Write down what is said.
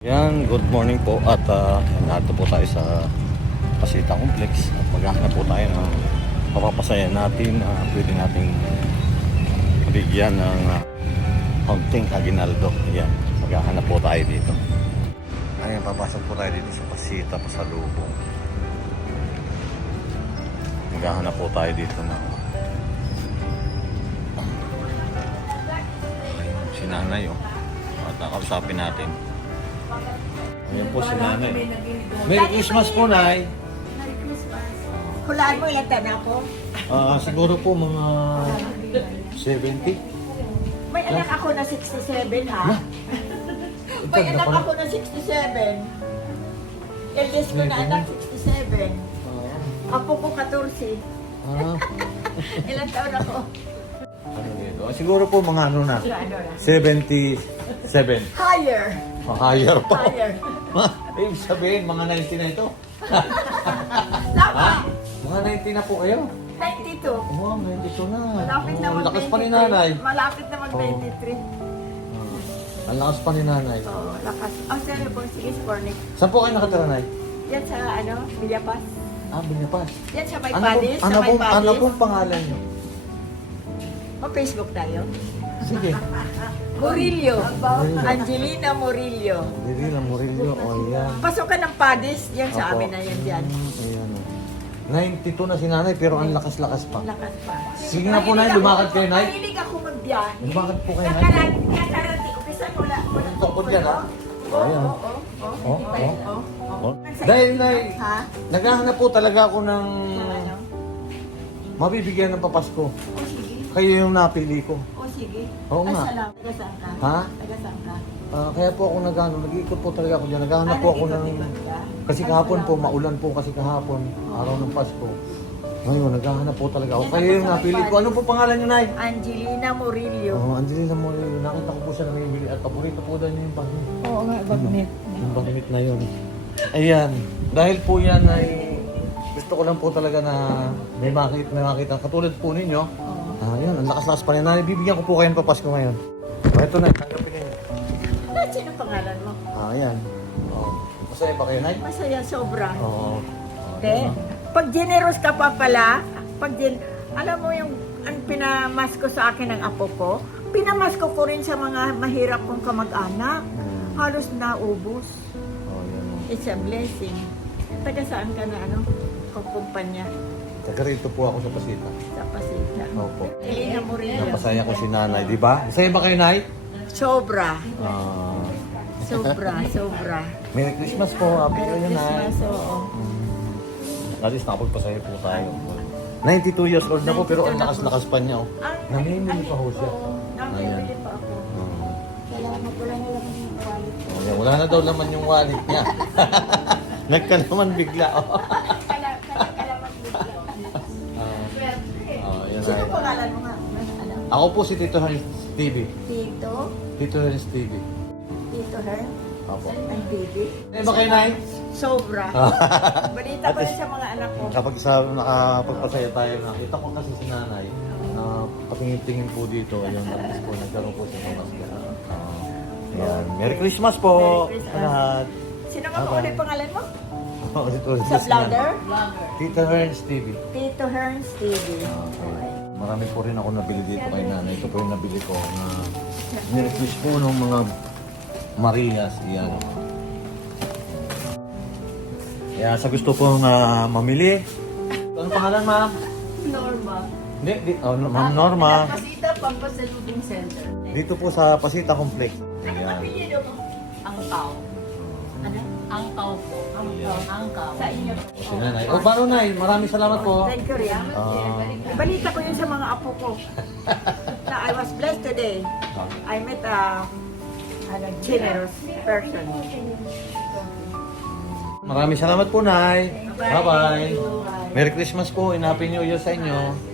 Yan, good morning po at narito po tayo sa Pasita Complex at maghahanap po tayo ng papapasaya natin pwede nating bigyan ng kaunting aginaldo. Yan, maghahanap po tayo dito. Ayan, papasok po tayo dito sa Pasita Pasalubong. Maghahanap po tayo dito ng si nanay at nakausapin natin. Ayan po si nanay. Merry Christmas po, Nay. Merry Christmas. Hulaan mo ilang taon ako? Siguro po mga 70. May anak ako na 67 ha? May anak ako na 67. Eldest ko na anak 67. Apo ko 14. Ilang taon ako? Siguro po mga ano na, 77. Higher. Higher pa. Higher. Ibig sabihin, mga 90 na ito. Tama. Mga 90 na po kayo. 92. Oh, 92 na. Malapit na mag-23. Lakas pa ni nanay. Malapit na mag-23. Ang lakas pa ni nanay. Oo, lakas. Oh, sorry po. Sige, Spornic. Saan po kayo nakatira, Nay? Yan sa Villapas. Binipas. Yan sa may Padis. Sa may Padis. Ano pong pangalan niyo? Facebook tayo. Sige. Murillo. Angelina Murillo. Murillo. Oh, yan. Pasok ka ng Padis, yan sa amin na yan dyan. Ayan. 92 na si nanay pero ang lakas-lakas pa. Lakas pa. Sige nga po, Nay, lumakad kayo, Nay. Mahilig ako magbiyahe. Lumakad po kayo, Nay. Kakarati, umpisa wala. Tungkol yan, ha? Ayan. Oo. Dahil, Nay, Ha? naghahanap po talaga ako ng Ano? mabibigyan ng papasko. O sige. Kayo yung napili ko. O sige. Oo nga. Ay, salamat. Taga saan ka? Ha? Taga saan ka? Kaya po ako nag-iikot po talaga ako dyan. Naghahanap po ako ng... Ikot-ikot ka? Kasi kahapon po, maulan po kasi kahapon, araw ng Pasko. Ngayon, naghahanap po talaga ako. Kayo yung napili ko. Ano po pangalan niyo, Nay? Angelina Murillo. Angelina Murillo. Nakita ko po siya namimili at paborito po daw niya yung bagnet. Oo nga, bagnet. Yung bagnet na yun. Ayan. Dahil po yan ay gusto ko lang po talaga na may makita. Katulad po ninyo. Ayan, ang lakas-lakas pa rin. Bibigyan ko po kayo ng papasko ngayon. Ito na, tanggapin niyo. Sino pangalan mo? Ayan. Masaya ba kayo, Nay? Masaya, sobra. Oo. Te, pag generous ka pa pala, alam mo yung ang pinamasko sa akin ng apo ko, pinamasko ko rin sa mga mahirap kong kamag-anak. Halos naubos. Ayan. It's a blessing. Taga saan ka na kumpanya Taga rito po ako sa Pasita. sa Pasita? Opo. Elena Murillo. Napasaya ko si nanay, di ba? Masaya ba kayo, Nay? Sobra. Ah, Sobra. Merry Christmas po. Happy Merry New Year, Nay. Christmas, oo. At least nakapagpasaya po tayo. 92 years old na po, pero ang 92 na po. lakas-lakas pa niya. Namimili pa ho siya. Namimili pa ako. Salamat, wala na lang yung wallet. Ayan, wala na daw naman yung wallet niya. Nagkalaman bigla. Kalamat bigla. Ayan, Sino Nay. pangalan mo nga? Alam. Ako po si Tito Hans TV. Tito? Tito Hans TV. Tito Her? Opo. Ang baby? Eh, ba kayo, Nay? Sobra. Balita ko yun sa mga anak ko. Kapag nakapagpasaya tayo, nakita ko kasi si nanay na patingin-tingin po dito. Ayun, at po nagkaroon po siya ng maska. Ayan. Merry Christmas po! Merry Christmas. Sa lahat. Sino nga po ulit pangalan mo? Ito, Sa vlogger? Tito Herns TV. Tito Herns TV. Okay. Marami po rin ako nabili dito kay nanay. Ito po yung nabili ko na nirequest po ng mga Marias. Iyan. Kaya sa gusto pong mamili. Ano pangalan, ma'am? Norma. Hindi, ma'am Norma. Pasita Pampasalubong Center. Dito po sa Pasita Complex. Ano Ayan. apelyido mo? Angkaw. Ano? Angkaw po. Angkaw. Sa inyo. Si nanay. O, paano, Nay? Maraming salamat po. Thank you, Ria. Balita ko yun sa mga apo ko. Na I was blessed today. I met a generous person. Maraming salamat po, Nay. Bye-bye. Merry Christmas po. And Happy New Year sa inyo.